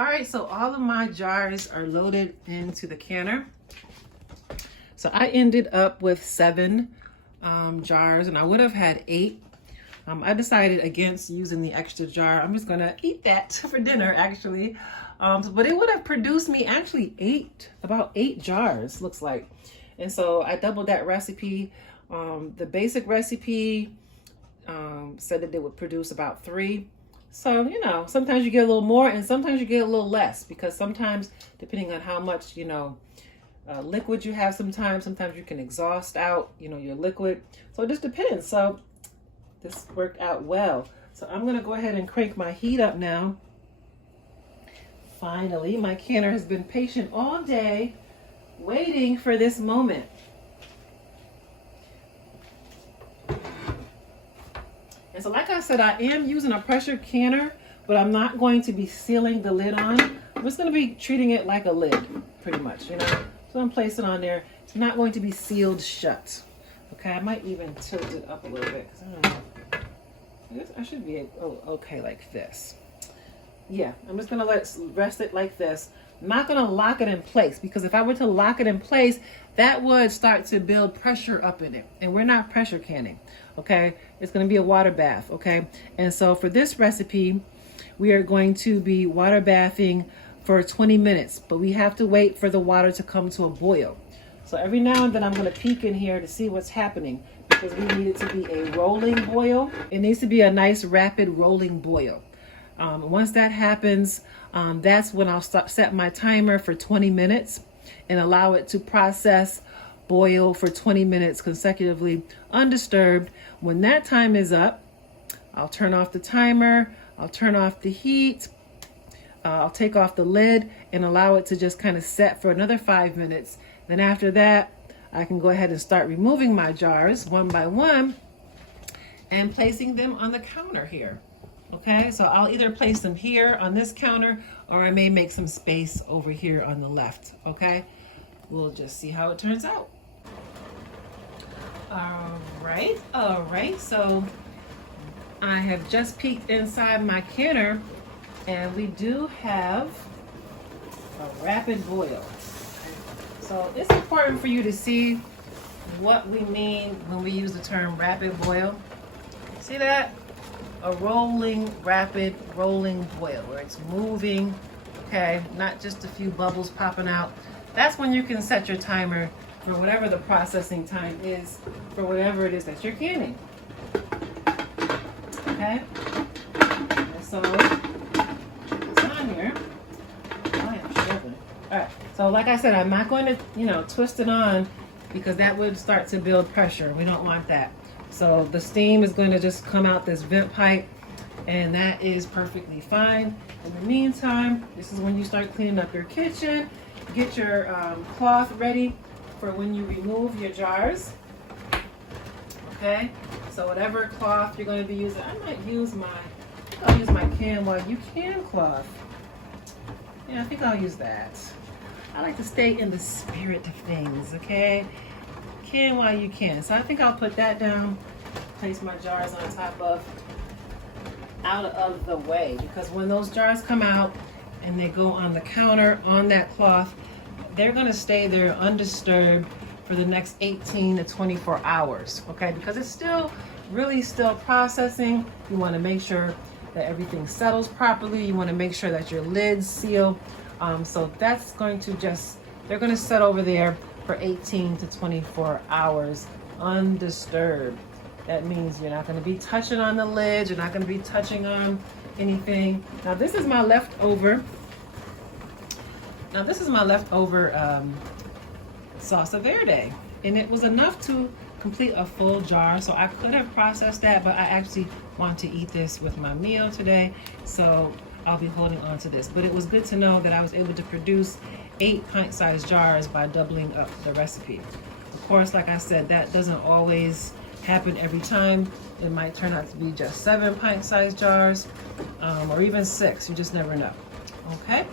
All right, so all of my jars are loaded into the canner. So I ended up with 7 jars, and I would have had 8. I decided against using the extra jar. I'm just gonna eat that for dinner, actually. But it would have produced me actually about 8 jars, looks like. And so I doubled that recipe. The basic recipe said that it would produce about 3. So, you know, sometimes you get a little more and sometimes you get a little less, because sometimes, depending on how much, you know, liquid you have, sometimes you can exhaust out, you know, your liquid. So it just depends. So this worked out well. So I'm going to go ahead and crank my heat up now. Finally, my canner has been patient all day, waiting for this moment. And so like I said, I am using a pressure canner, but I'm not going to be sealing the lid on. I'm just going to be treating it like a lid, pretty much, you know. So I'm placing it on there. It's not going to be sealed shut. Okay, I might even tilt it up a little bit, because I don't know. I guess I should be able, okay, like this. Yeah, I'm just gonna rest it like this. I'm not gonna lock it in place, because if I were to lock it in place, that would start to build pressure up in it. And we're not pressure canning, okay? It's gonna be a water bath, okay? And so for this recipe, we are going to be water bathing for 20 minutes, but we have to wait for the water to come to a boil. So every now and then I'm gonna peek in here to see what's happening, because we need it to be a rolling boil. It needs to be a nice rapid rolling boil. Once that happens, that's when I'll set my timer for 20 minutes and allow it to process, boil for 20 minutes consecutively, undisturbed. When that time is up, I'll turn off the timer, I'll turn off the heat, I'll take off the lid and allow it to just kind of set for another 5 minutes. Then after that, I can go ahead and start removing my jars one by one and placing them on the counter here. Okay, so I'll either place them here on this counter, or I may make some space over here on the left. Okay, we'll just see how it turns out. All right, so I have just peeked inside my canner, and we do have a rapid boil. So it's important for you to see what we mean when we use the term rapid boil. See that? A rapid rolling boil, where it's moving, okay, not just a few bubbles popping out. That's when you can set your timer for whatever the processing time is for whatever it is that you're canning. Okay, and so it's on here. I am struggling. All right, so like I said, I'm not going to, you know, twist it on, because that would start to build pressure. We don't want that. So the steam is going to just come out this vent pipe, and that is perfectly fine. In the meantime, this is when you start cleaning up your kitchen. Get your cloth ready for when you remove your jars. Okay, so whatever cloth you're going to be using, I'll use my can while you can cloth. Yeah, I think I'll use that. I like to stay in the spirit of things, okay? Can while you can. So I think I'll put that down, place my jars on top of, out of the way, because when those jars come out and they go on the counter on that cloth, they're going to stay there undisturbed for the next 18 to 24 hours, okay? Because it's still processing. You want to make sure that everything settles properly. You want to make sure that your lids seal. So that's going to they're going to set over there for 18 to 24 hours undisturbed. That means you're not going to be touching on the lid. You're not going to be touching on anything. Now this is my leftover. Salsa Verde, and it was enough to complete a full jar. So I could have processed that, but I actually want to eat this with my meal today. So I'll be holding on to this. But it was good to know that I was able to produce 8 pint-sized jars by doubling up the recipe. Of course, like I said, that doesn't always happen every time. It might turn out to be just 7 pint-sized jars, or even 6. You just never know. Okay.